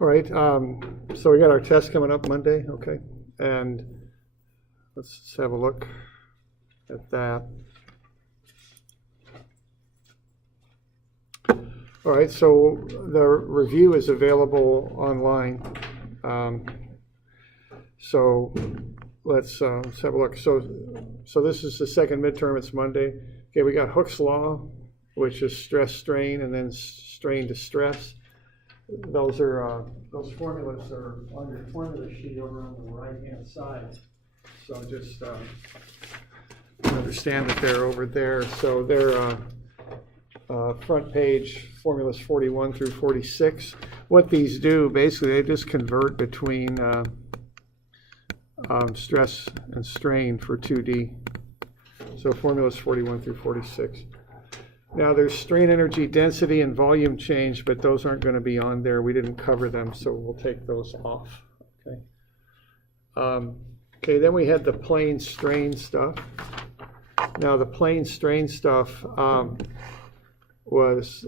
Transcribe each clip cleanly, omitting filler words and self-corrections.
All right, so we got our test coming up Monday, okay? And let's have a look at that. All right, so the review is available online. So let's have a look. So this is the second midterm, it's Monday. Okay, we got Hooke's law, which is stress, strain, and then strain to stress. Those are those formulas are on your formula sheet over on the right-hand side. So just understand that they're over there. So they're front page formulas 41 through 46. What these do, basically, they just convert between stress and strain for 2D. So formulas 41 through 46. Now there's strain energy density and volume change, but those aren't going to be on there. We didn't cover them, so we'll take those off. Okay. Okay, then we had the plane strain stuff. Now the plane strain stuff was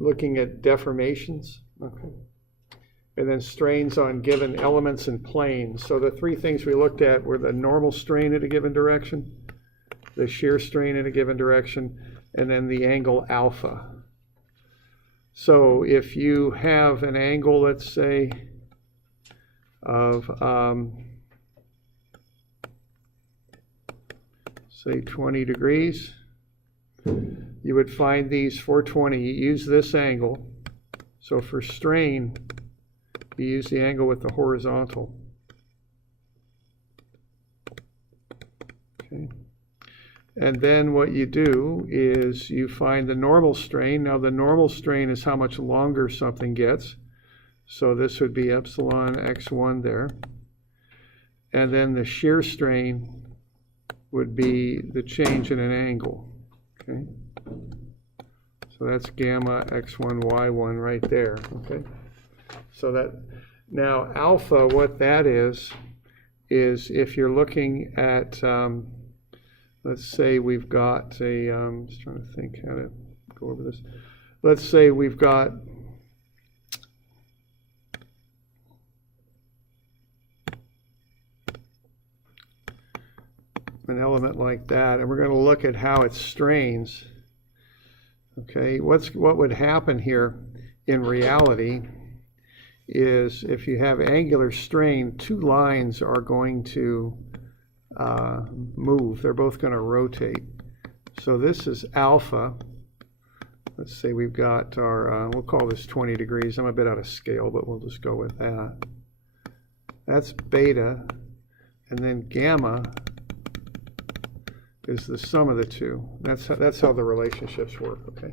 looking at deformations, okay, and then strains on given elements and planes. So the three things we looked at were the normal strain at a given direction, the shear strain in a given direction, and then the angle alpha. So if you have an angle, let's say, of say 20 degrees, you would find these 420. You use this angle. So for strain, you use the angle with the horizontal. Okay. And then what you do is you find the normal strain. Now the normal strain is how much longer something gets. So this would be epsilon x1 there. And then the shear strain would be the change in an angle. Okay. So that's gamma x1 y1 right there. Okay. So that now alpha, what that is if you're looking at let's say we've got a, just trying to think how to go over this. Let's say we've got an element like that, and we're going to look at how it strains. Okay, what would happen here in reality is if you have angular strain, two lines are going to move. They're both going to rotate. So this is alpha. Let's say we've got our, we'll call this 20 degrees. I'm a bit out of scale, but we'll just go with that. That's beta. And then gamma is the sum of the two. That's how the relationships work, okay?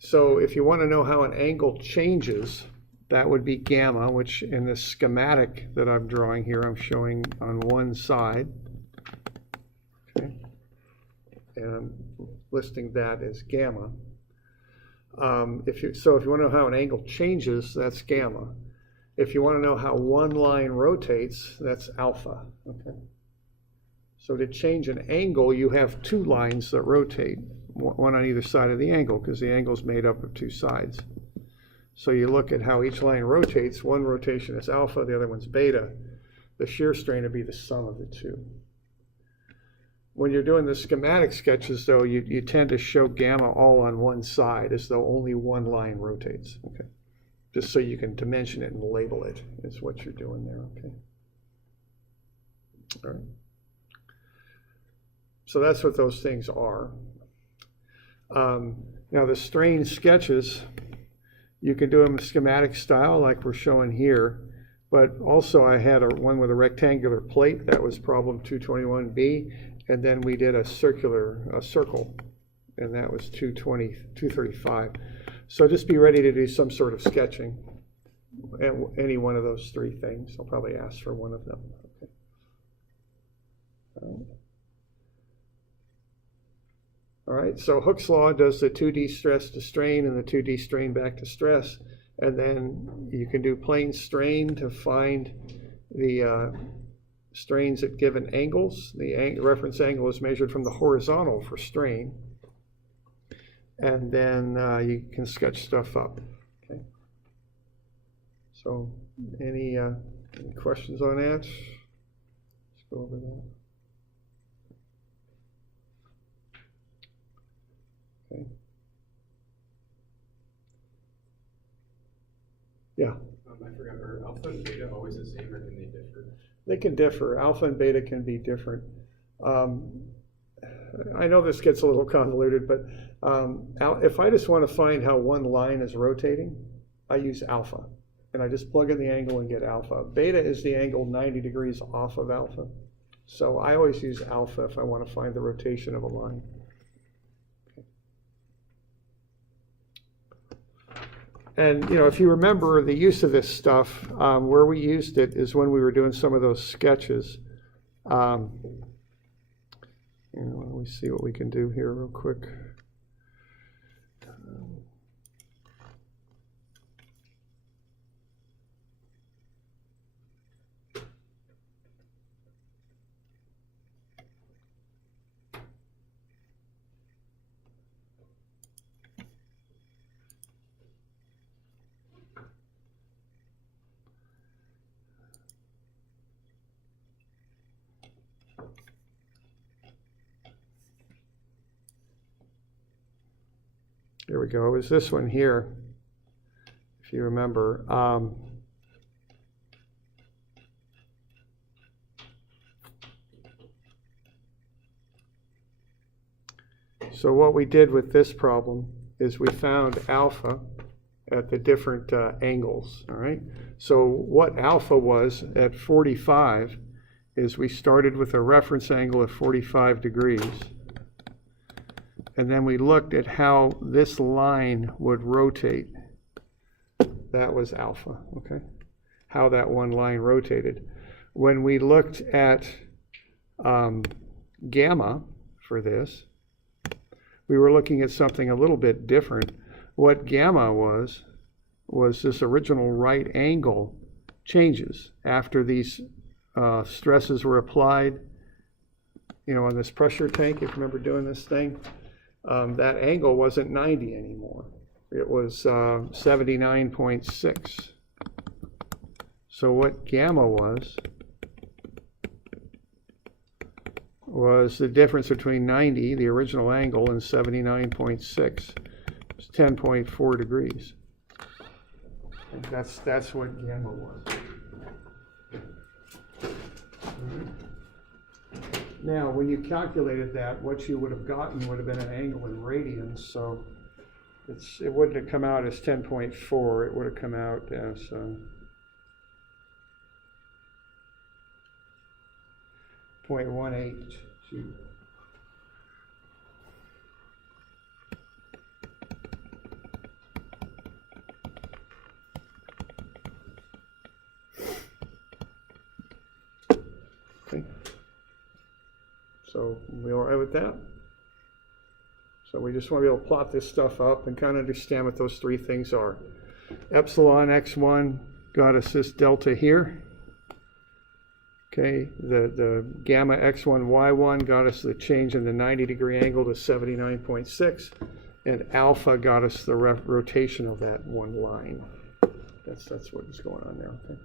So if you want to know how an angle changes, that would be gamma, which in the schematic that I'm drawing here, I'm showing on one side. Okay. And I'm listing that as gamma. If you want to know how an angle changes, that's gamma. If you want to know how one line rotates, that's alpha. Okay. So to change an angle, you have two lines that rotate, one on either side of the angle, because the angle is made up of two sides. So you look at how each line rotates. One rotation is alpha, the other one's beta. The shear strain would be the sum of the two. When you're doing the schematic sketches, though, you tend to show gamma all on one side, as though only one line rotates. Okay, just so you can dimension it and label it is what you're doing there. Okay. All right. So that's what those things are. Now the strain sketches, you can do them in schematic style like we're showing here, but also I had one with a rectangular plate. That was problem 221B, and then we did a circle, and that was 235. So just be ready to do some sort of sketching, any one of those three things. I'll probably ask for one of them. Okay. All right, so Hooke's law does the 2D stress to strain and the 2D strain back to stress. And then you can do plane strain to find the strains at given angles. The reference angle is measured from the horizontal for strain. And then you can sketch stuff up. Okay. So any questions on that? Let's go over that. Okay. Yeah. I forgot, are alpha and beta always the same, or can they differ? They can differ. Alpha and beta can be different. I know this gets a little convoluted, but if I just want to find how one line is rotating, I use alpha. And I just plug in the angle and get alpha. Beta is the angle 90 degrees off of alpha. So I always use alpha if I want to find the rotation of a line. And, you know, if you remember the use of this stuff, where we used it is when we were doing some of those sketches. You know, let me see what we can do here real quick. There we go. It was this one here, if you remember. So what we did with this problem is we found alpha at the different angles, all right? So what alpha was at 45 is we started with a reference angle of 45 degrees. And then we looked at how this line would rotate. That was alpha, okay? How that one line rotated. When we looked at gamma for this, we were looking at something a little bit different. What gamma was this original right angle changes after these stresses were applied, you know, on this pressure tank, if you remember doing this thing. That angle wasn't 90 anymore. It was 79.6. So what gamma was the difference between 90, the original angle, and 79.6. It's 10.4 degrees. And that's what gamma was. Now, when you calculated that, what you would have gotten would have been an angle in radians, so it wouldn't have come out as 10.4, it would have come out as 0.182. Okay. So we all right with that? So we just want to be able to plot this stuff up and kind of understand what those three things are. Epsilon x1 got us this delta here. Okay, the gamma x1 y1 got us the change in the 90-degree angle to 79.6, and alpha got us the rotation of that one line. That's what is going on there. Okay.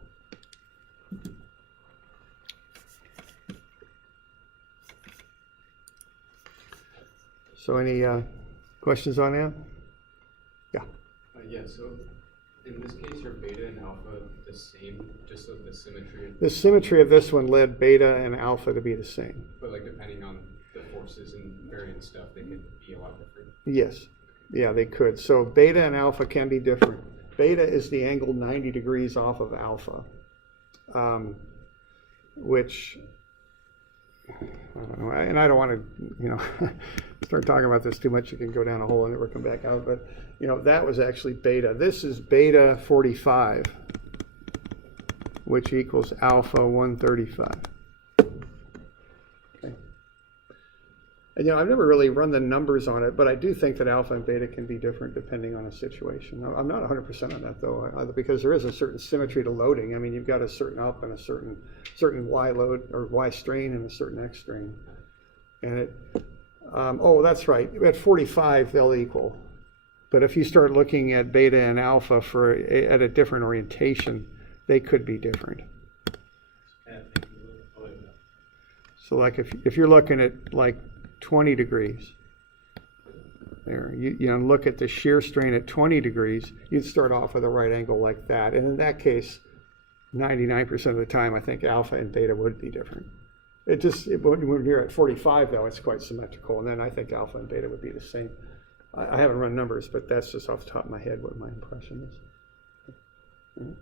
So any questions on that? Yeah. Yeah, so in this case, are beta and alpha the same, just so the symmetry? The symmetry of this one led beta and alpha to be the same. But like depending on the forces and variant stuff, they could be a lot different? Yes. Yeah, they could. So beta and alpha can be different. Beta is the angle 90 degrees off of alpha, which... I don't know, and I don't want to, you know, start talking about this too much. You can go down a hole and never come back out. But, you know, that was actually beta. This is beta 45, which equals alpha 135. Okay. And, you know, I've never really run the numbers on it, but I do think that alpha and beta can be different depending on a situation. Now, I'm not 100% on that, though, because there is a certain symmetry to loading. I mean, you've got a certain up and a certain Y load or Y strain and a certain X strain. And it, oh, that's right. At 45, they'll equal. But if you start looking at beta and alpha at a different orientation, they could be different. So like if you're looking at like 20 degrees, there, you know, look at the shear strain at 20 degrees, you'd start off with a right angle like that. And in that case, 99% of the time, I think alpha and beta would be different. When you're at 45 though, it's quite symmetrical. And then I think alpha and beta would be the same. I haven't run numbers, but that's just off the top of my head what my impression is.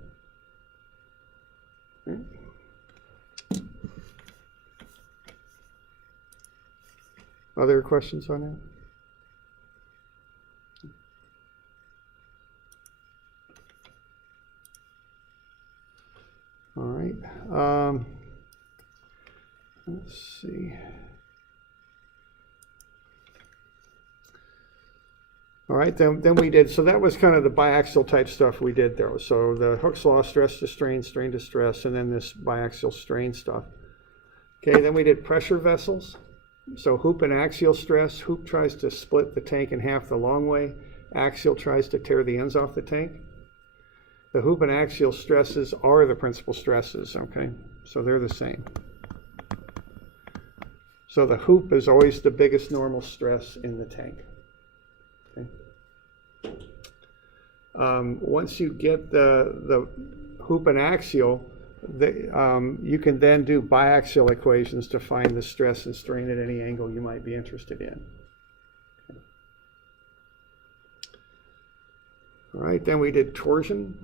Other questions on that? All right. Let's see. All right, then we did, so that was kind of the biaxial type stuff we did there. So the Hooke's law, stress to strain, strain to stress, and then this biaxial strain stuff. Okay, then we did pressure vessels. So hoop and axial stress. Hoop tries to split the tank in half the long way. Axial tries to tear the ends off the tank. The hoop and axial stresses are the principal stresses, okay? So they're the same. So the hoop is always the biggest normal stress in the tank. Okay. Once you get the hoop and axial, you can then do biaxial equations to find the stress and strain at any angle you might be interested in. Okay. All right, then we did torsion.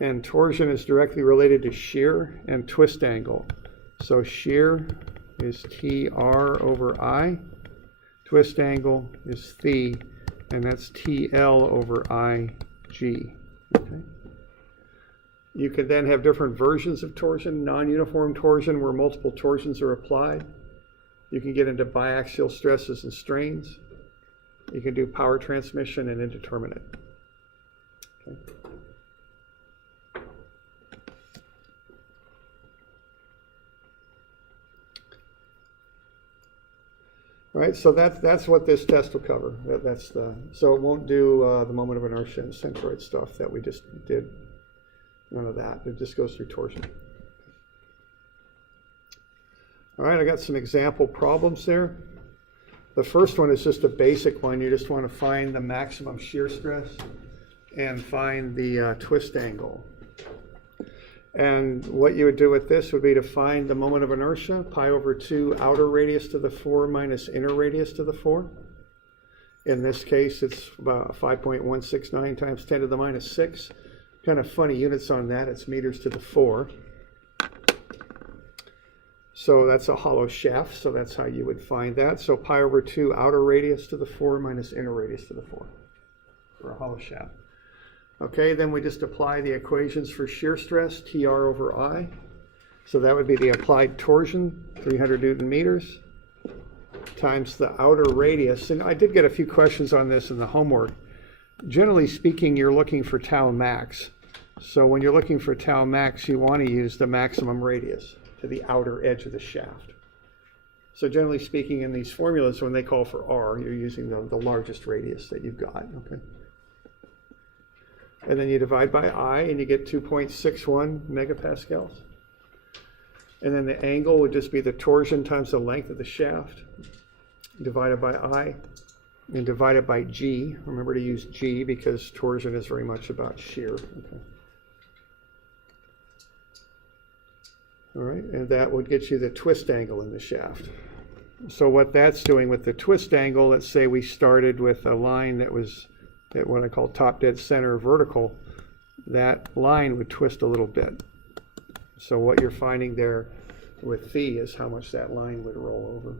And torsion is directly related to shear and twist angle. So shear is TR over I. Twist angle is phi, and that's TL over IG. Okay. You can then have different versions of torsion, non-uniform torsion where multiple torsions are applied. You can get into biaxial stresses and strains. You can do power transmission and indeterminate. Okay. All right, so that's what this test will cover. So it won't do the moment of inertia and centroid stuff that we just did. None of that. It just goes through torsion. All right, I got some example problems there. The first one is just a basic one. You just want to find the maximum shear stress and find the twist angle. And what you would do with this would be to find the moment of inertia, pi over 2 outer radius to the 4 minus inner radius to the 4. In this case, it's about 5.169 times 10 to the minus 6. Kind of funny units on that. It's meters to the 4. So that's a hollow shaft, so that's how you would find that. So pi over 2 outer radius to the 4 minus inner radius to the 4 for a hollow shaft. Okay, then we just apply the equations for shear stress, TR over I. So that would be the applied torsion, 300 Newton meters, times the outer radius. And I did get a few questions on this in the homework. Generally speaking, you're looking for tau max. So when you're looking for tau max, you want to use the maximum radius to the outer edge of the shaft. So generally speaking, in these formulas, when they call for R, you're using the largest radius that you've got, okay? And then you divide by I, and you get 2.61 megapascals. And then the angle would just be the torsion times the length of the shaft, divided by I, and divided by G. Remember to use G because torsion is very much about shear. Okay. All right, and that would get you the twist angle in the shaft. So what that's doing with the twist angle, let's say we started with a line that was at what I call top dead center vertical, that line would twist a little bit. So what you're finding there with phi is how much that line would roll over.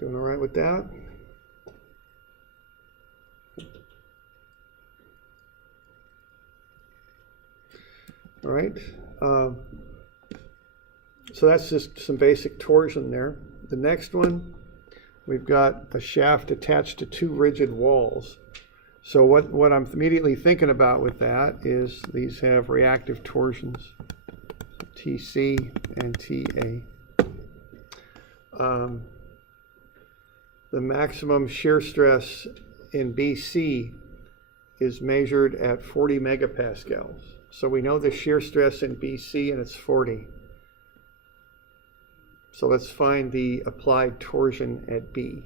Doing all right with that? All right. So that's just some basic torsion there. The next one, we've got a shaft attached to 2 rigid walls. So what I'm immediately thinking about with that is these have reactive torsions. TC and TA. The maximum shear stress in BC is measured at 40 megapascals. So we know the shear stress in BC, and it's 40. So let's find the applied torsion at B.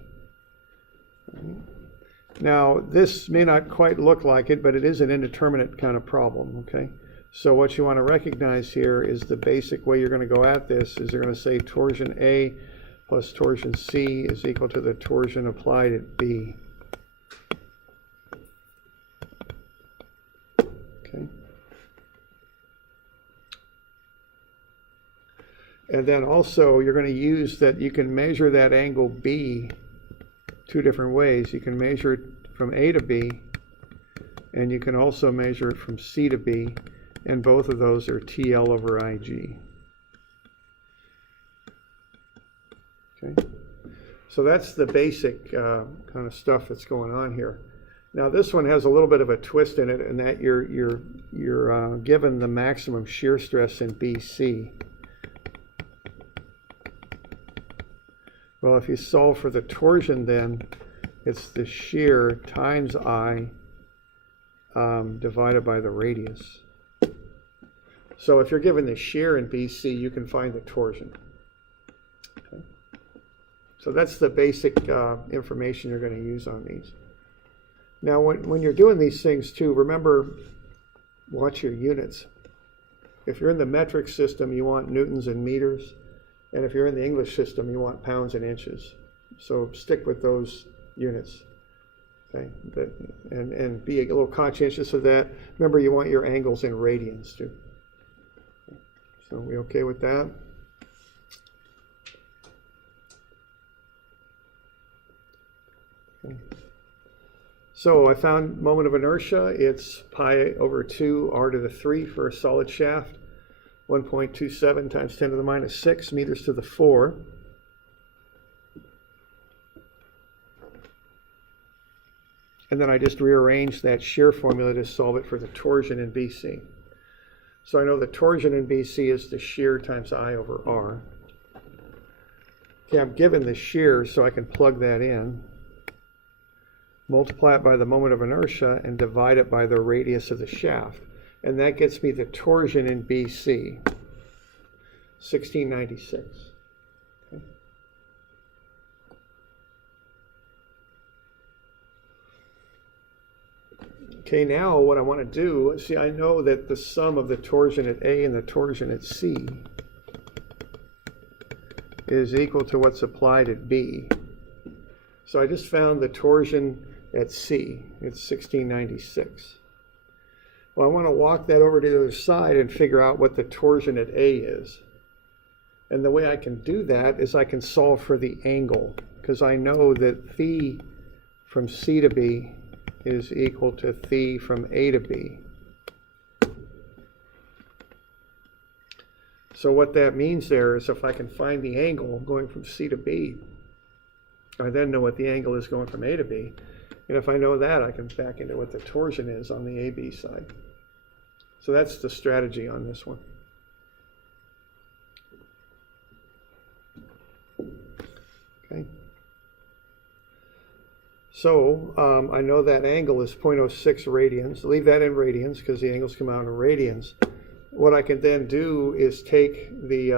Now, this may not quite look like it, but it is an indeterminate kind of problem, okay? So what you want to recognize here is the basic way you're going to go at this is you're going to say torsion A plus torsion C is equal to the torsion applied at B. Okay. And then also you're going to use that you can measure that angle B two different ways. You can measure it from A to B, and you can also measure it from C to B, and both of those are TL over IG. Okay, so that's the basic kind of stuff that's going on here. Now this one has a little bit of a twist in it, in that you're given the maximum shear stress in BC. Well, if you solve for the torsion, then it's the shear times I divided by the radius. So if you're given the shear in BC, you can find the torsion. Okay. So that's the basic information you're going to use on these. Now, when you're doing these things too, remember, watch your units. If you're in the metric system, you want newtons and meters. And if you're in the English system, you want pounds and inches. So stick with those units. Okay? And be a little conscientious of that. Remember, you want your angles in radians too. So we okay with that? Okay. So I found moment of inertia. It's pi over 2 r to the 3 for a solid shaft. 1.27 times 10 to the minus 6 meters to the 4. And then I just rearranged that shear formula to solve it for the torsion in BC. So I know the torsion in BC is the shear times I over R. Okay, I'm given the shear, so I can plug that in, multiply it by the moment of inertia, and divide it by the radius of the shaft. And that gets me the torsion in BC, 1696. Okay. Okay, now what I want to do, see, I know that the sum of the torsion at A and the torsion at C is equal to what's applied at B. So I just found the torsion at C. It's 1696. Well, I want to walk that over to the other side and figure out what the torsion at A is. And the way I can do that is I can solve for the angle, because I know that phi from C to B is equal to phi from A to B. So what that means there is if I can find the angle going from C to B, I then know what the angle is going from A to B. And if I know that, I can back into what the torsion is on the AB side. So that's the strategy on this one. Okay. So I know that angle is 0.06 radians. Leave that in radians because the angles come out in radians. What I can then do is take the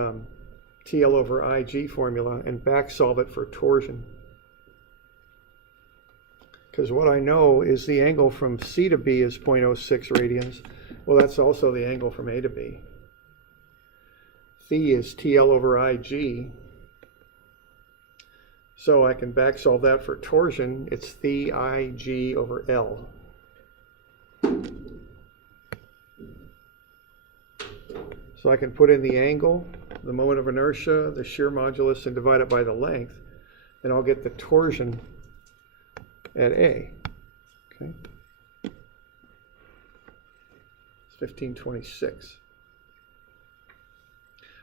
TL over IG formula and back solve it for torsion. Because what I know is the angle from C to B is 0.06 radians. Well, that's also the angle from A to B. Phi is TL over IG. So I can back solve that for torsion. It's phi IG over L. So I can put in the angle, the moment of inertia, the shear modulus, and divide it by the length. And I'll get the torsion at A. Okay. It's 1526.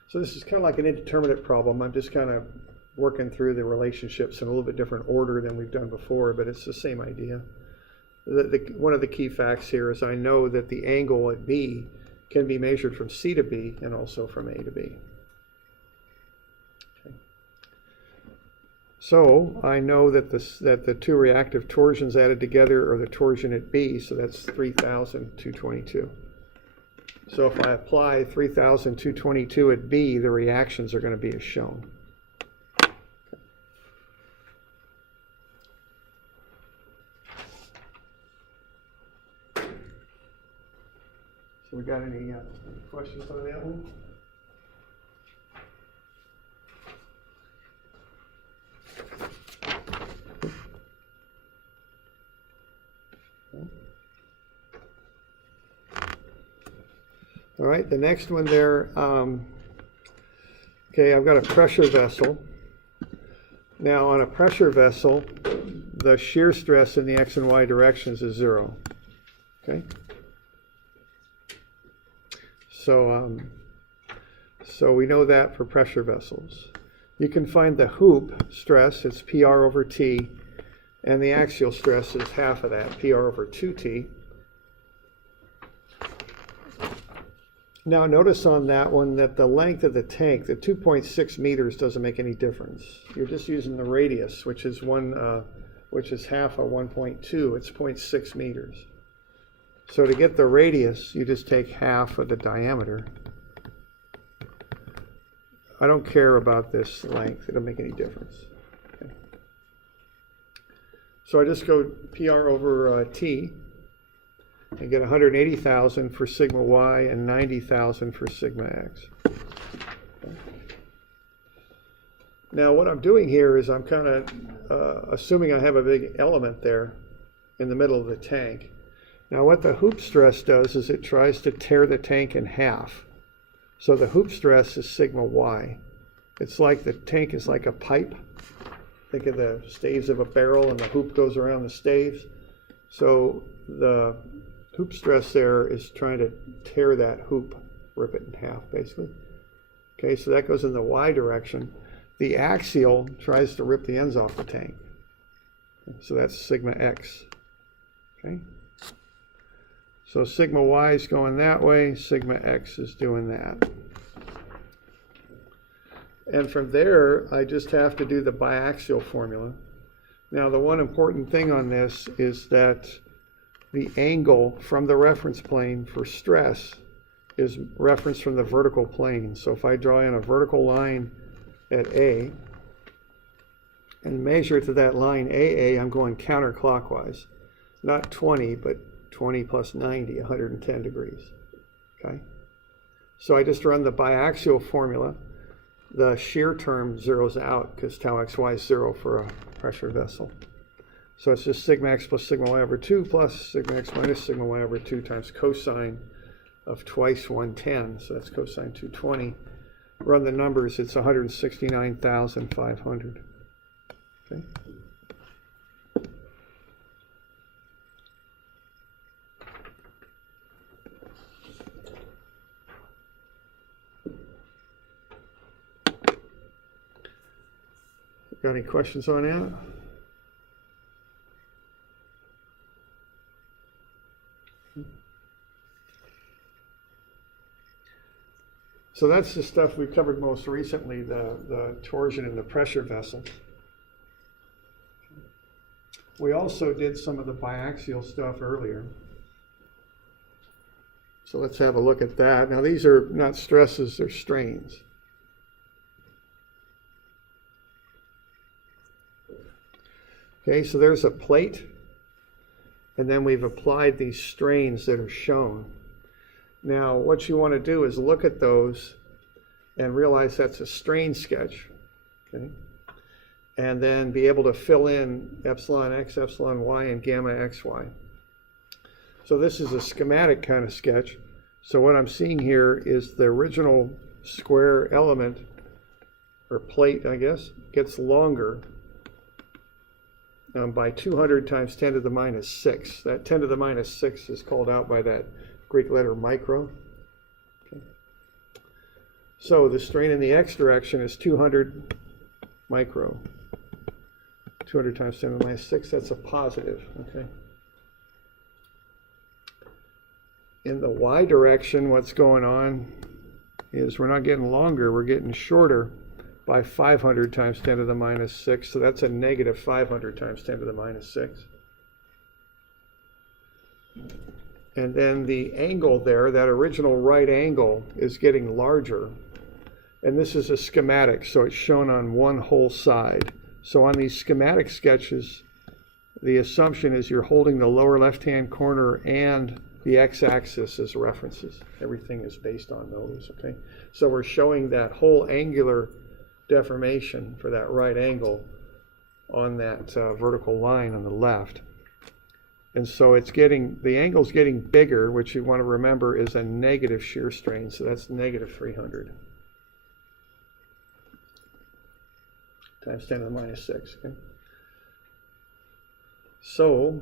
So this is kind of like an indeterminate problem. I'm just kind of working through the relationships in a little bit different order than we've done before, but it's the same idea. One of the key facts here is I know that the angle at B can be measured from C to B and also from A to B. Okay. So I know that the two reactive torsions added together are the torsion at B, so that's 3,222. So if I apply 3,222 at B, the reactions are going to be as shown. So we got any questions on that one? All right, the next one there, okay, I've got a pressure vessel. Now on a pressure vessel, the shear stress in the X and Y directions is 0, okay? So we know that for pressure vessels. You can find the hoop stress, it's PR over T, and the axial stress is half of that, PR over 2T. Now notice on that one that the length of the tank, the 2.6 meters, doesn't make any difference. You're just using the radius, which is half of 1.2. It's 0.6 meters. So to get the radius, you just take half of the diameter. I don't care about this length. It doesn't make any difference. Okay. So I just go PR over T. I get 180,000 for sigma y and 90,000 for sigma x. Okay. Now what I'm doing here is I'm kind of assuming I have a big element there in the middle of the tank. Now what the hoop stress does is it tries to tear the tank in half. So the hoop stress is sigma y. It's like the tank is like a pipe. Think of the staves of a barrel and the hoop goes around the staves. So the hoop stress there is trying to tear that hoop, rip it in half basically. Okay, so that goes in the y direction. The axial tries to rip the ends off the tank. So that's sigma x. Okay. So sigma y is going that way, sigma x is doing that. And from there, I just have to do the biaxial formula. Now the one important thing on this is that the angle from the reference plane for stress is referenced from the vertical plane. So if I draw in a vertical line at A and measure to that line AA, I'm going counterclockwise. Not 20, but 20 plus 90, 110 degrees. Okay? So I just run the biaxial formula. The shear term zeroes out because tau xy is 0 for a pressure vessel. So it's just sigma x plus sigma y over 2 plus sigma x minus sigma y over 2 times cosine of twice 110. So that's cosine 220. Run the numbers, it's 169,500. Okay. Got any questions on that? So that's the stuff we covered most recently, the torsion and the pressure vessels. We also did some of the biaxial stuff earlier. So let's have a look at that. Now these are not stresses, they're strains. Okay, so there's a plate, and then we've applied these strains that are shown. Now, what you want to do is look at those and realize that's a strain sketch, okay? And then be able to fill in epsilon x, epsilon y, and gamma xy. So this is a schematic kind of sketch. So what I'm seeing here is the original square element, or plate, I guess, gets longer by 200 times 10 to the minus 6. That 10 to the minus 6 is called out by that Greek letter micro. Okay. So the strain in the x direction is 200 micro. 200 times 10 to the minus 6, that's a positive. Okay. in the y direction, what's going on is we're not getting longer, we're getting shorter by 500 times 10 to the minus 6. So that's a negative 500 times 10 to the minus 6. And then the angle there, that original right angle, is getting larger. And this is a schematic, so it's shown on one whole side. So on these schematic sketches, the assumption is you're holding the lower left-hand corner and the x-axis as references. Everything is based on those, okay? So we're showing that whole angular deformation for that right angle on that vertical line on the left. And so it's getting, the angle's getting bigger, which you want to remember is a negative shear strain, so that's negative 300 times 10 to the minus 6, okay? So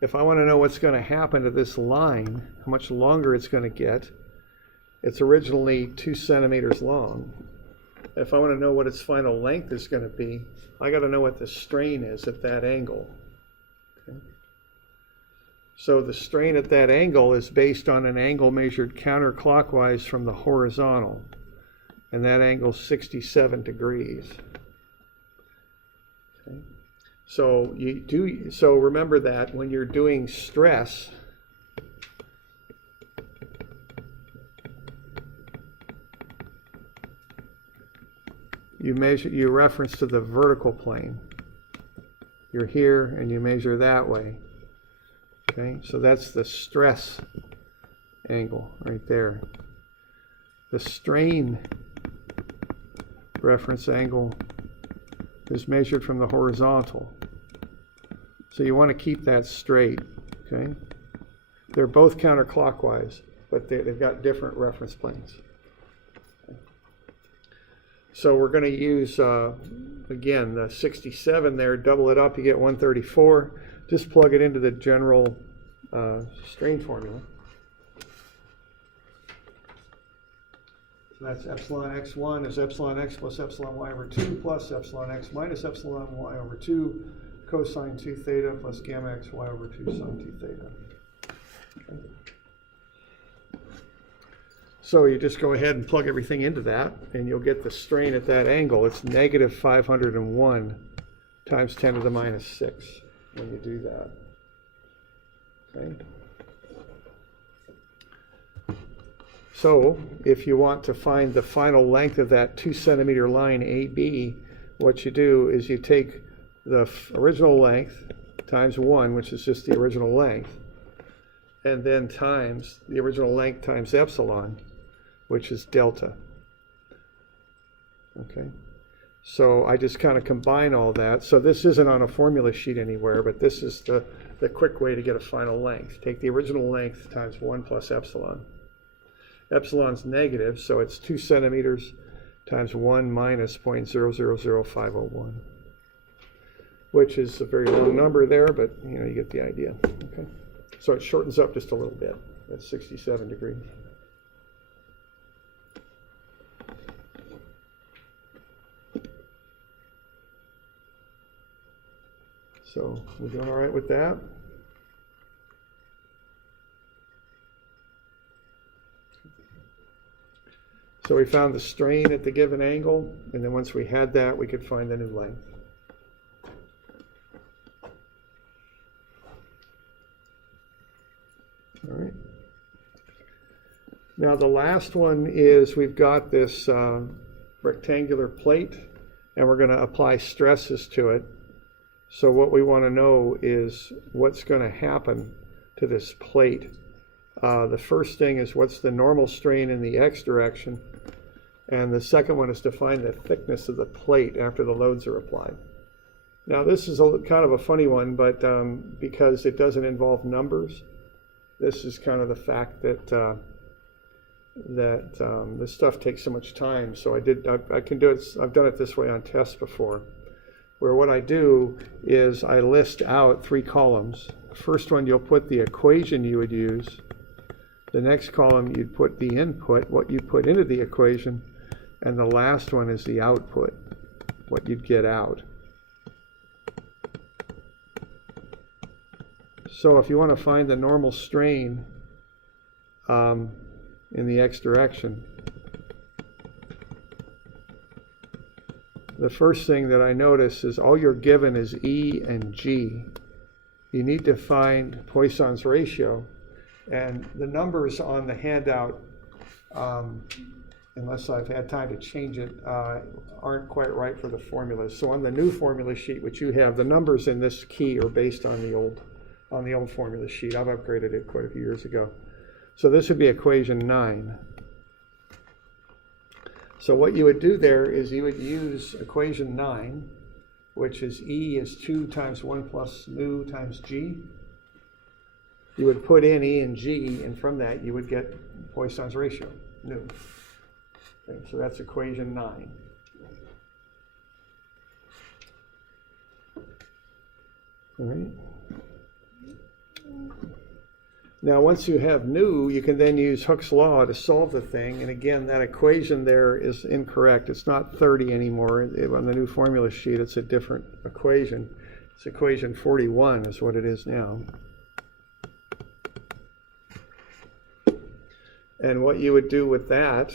if I want to know what's going to happen to this line, how much longer it's going to get, it's originally 2 centimeters long. If I want to know what its final length is going to be, I got to know what the strain is at that angle. Okay? So the strain at that angle is based on an angle measured counterclockwise from the horizontal, and that angle is 67 degrees. Okay? So remember that when you're doing stress, you reference to the vertical plane. You're here and you measure that way. Okay, so that's the stress angle right there. The strain reference angle is measured from the horizontal. So you want to keep that straight, okay? They're both counterclockwise, but they've got different reference planes. Okay. So we're going to use, again, the 67 there, double it up, you get 134. Just plug it into the general strain formula. So that's epsilon x1 is epsilon x plus epsilon y over 2 plus epsilon x minus epsilon y over 2 cosine 2 theta plus gamma x y over 2 sine 2 theta. Okay. So you just go ahead and plug everything into that, and you'll get the strain at that angle. It's negative 501 times 10 to the minus 6 when you do that. Okay. So if you want to find the final length of that 2 centimeter line AB, what you do is you take the original length times 1, which is just the original length, and then times the original length times epsilon, which is delta. Okay. So I just kind of combine all that. So this isn't on a formula sheet anywhere, but this is the quick way to get a final length. Take the original length times 1 plus epsilon. Epsilon's negative, so it's 2 centimeters times 1 minus 0.000501, which is a very long number there, but you get the idea. Okay. So it shortens up just a little bit. That's 67 degrees. So we're doing all right with that? So we found the strain at the given angle, and then once we had that, we could find the new length. All right. Now the last one is we've got this rectangular plate, and we're going to apply stresses to it. So what we want to know is what's going to happen to this plate. The first thing is what's the normal strain in the x direction, and the second one is to find the thickness of the plate after the loads are applied. Now this is kind of a funny one, but because it doesn't involve numbers, this is kind of the fact that this stuff takes so much time. So I can do it. I've done it this way on tests before, where what I do is I list out 3 columns. The first one you'll put the equation you would use. The next column you'd put the input, what you put into the equation, and the last one is the output, what you'd get out. So if you want to find the normal strain in the x direction. The first thing that I notice is all you're given is E and G. You need to find Poisson's ratio, and the numbers on the handout, unless I've had time to change it, aren't quite right for the formulas. So on the new formula sheet, which you have, the numbers in this key are based on the old formula sheet. I've upgraded it quite a few years ago. So this would be equation 9. So what you would do there is you would use equation 9, which is E is 2 times 1 plus nu times G. You would put in E and G, and from that you would get Poisson's ratio, nu. Okay, so that's equation 9. All right. Now, once you have nu, you can then use Hooke's law to solve the thing. And again, that equation there is incorrect. It's not 30 anymore. On the new formula sheet, it's a different equation. It's equation 41 is what it is now. And what you would do with that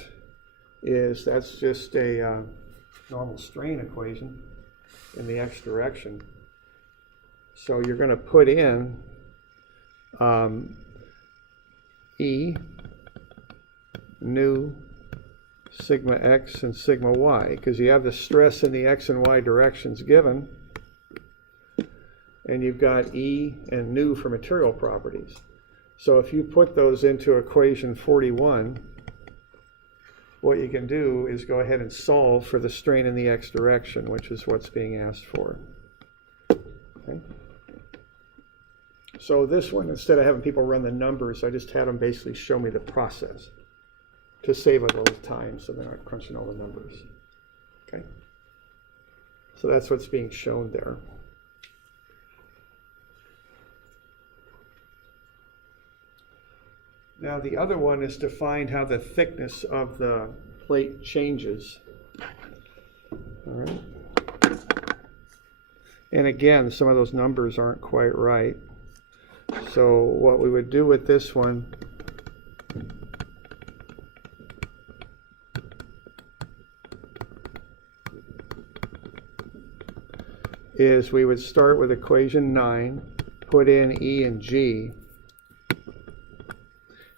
is that's just a normal strain equation in the x direction. So you're going to put in E, nu, sigma x, and sigma y, because you have the stress in the x and y directions given, and you've got E and nu for material properties. So if you put those into equation 41, what you can do is go ahead and solve for the strain in the x direction, which is what's being asked for. Okay. So this one, instead of having people run the numbers, I just had them basically show me the process to save a little time so they're not crunching all the numbers. Okay. So that's what's being shown there. Now the other one is to find how the thickness of the plate changes. All right. And again, some of those numbers aren't quite right. So what we would do with this one is we would start with equation 9, put in E and G,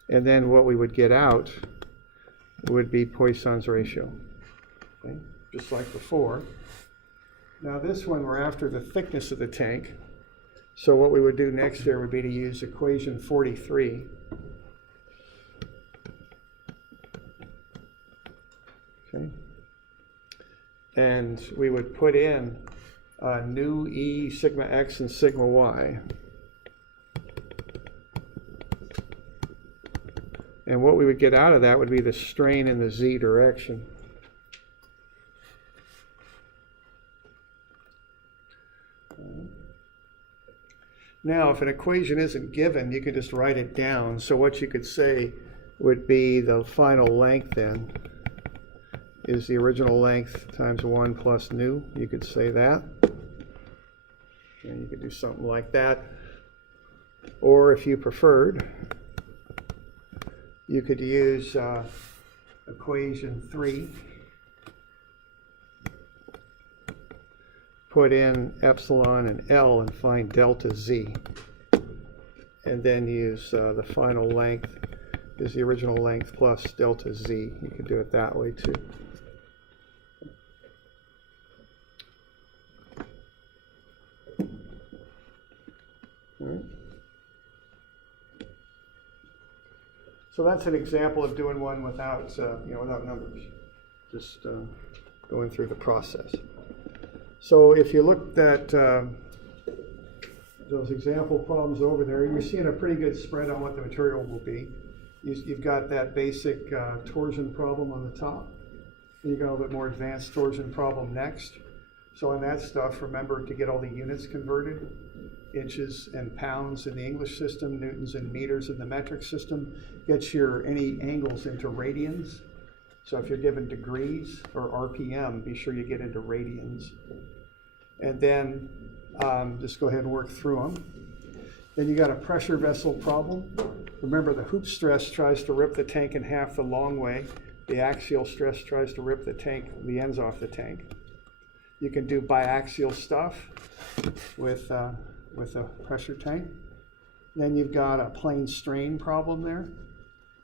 and then what we would get out would be Poisson's ratio, okay? Just like before. Now this one, we're after the thickness of the tank. So what we would do next there would be to use equation 43. Okay. And we would put in nu E, sigma x, and sigma y. And what we would get out of that would be the strain in the z direction. Now, if an equation isn't given, you could just write it down. So what you could say would be the final length then is the original length times 1 plus nu. You could say that. And you could do something like that. Or if you preferred, you could use equation 3. Put in epsilon and L and find delta Z. And then use the final length is the original length plus delta Z. You could do it that way too. All right. So that's an example of doing one without, without numbers, just going through the process. So if you looked at those example problems over there, you're seeing a pretty good spread on what the material will be. You've got that basic torsion problem on the top. You've got a little bit more advanced torsion problem next. So on that stuff, remember to get all the units converted, inches and pounds in the English system, newtons and meters in the metric system. Get your any angles into radians. So if you're given degrees or RPM, be sure you get into radians. And then just go ahead and work through them. Then you got a pressure vessel problem. Remember, the hoop stress tries to rip the tank in half the long way. The axial stress tries to rip the ends off the tank. You can do biaxial stuff with a pressure tank. Then you've got a plane strain problem there,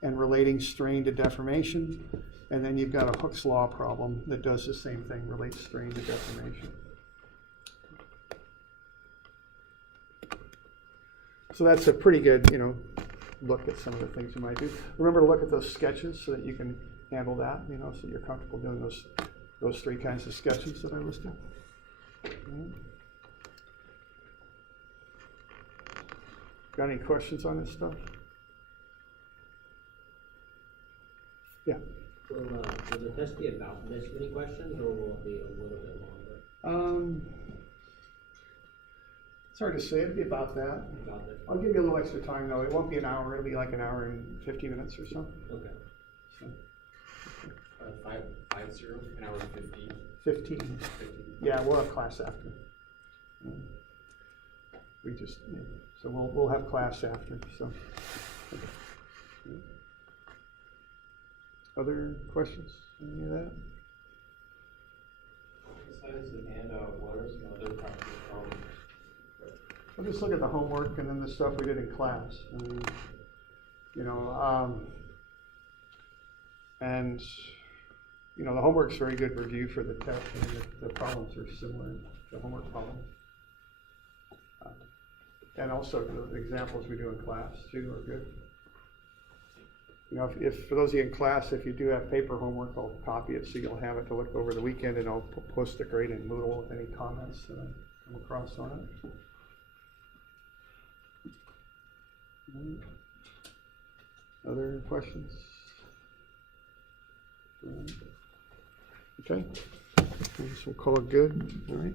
and relating strain to deformation. And then you've got a Hooke's law problem that does the same thing, relates strain to deformation. So that's a pretty good, look at some of the things you might do. Remember to look at those sketches so that you can handle that, so you're comfortable doing those three kinds of sketches that I listed. Got any questions on this stuff? Yeah. Will the test be about this many questions, or will it be a little bit longer? It's hard to say. It'd be about that. About this? I'll give you a little extra time, though. It won't be an hour. It'll be like an hour and 50 minutes or so. Okay. So 50, an hour and 15. 15. Yeah, we'll have class after. So we'll have class after. So. Other questions? Any of that? Besides the handout, what are some other practical problems? I'll just look at the homework and then the stuff we did in class. The homework's very good review for the test. The problems are similar, the homework problems. And also the examples we do in class too are good. If for those of you in class, if you do have paper homework, I'll copy it so you'll have it to look over the weekend, and I'll post a grade in Moodle with any comments that I come across on it. Other questions? Okay, so we'll call it good. All right.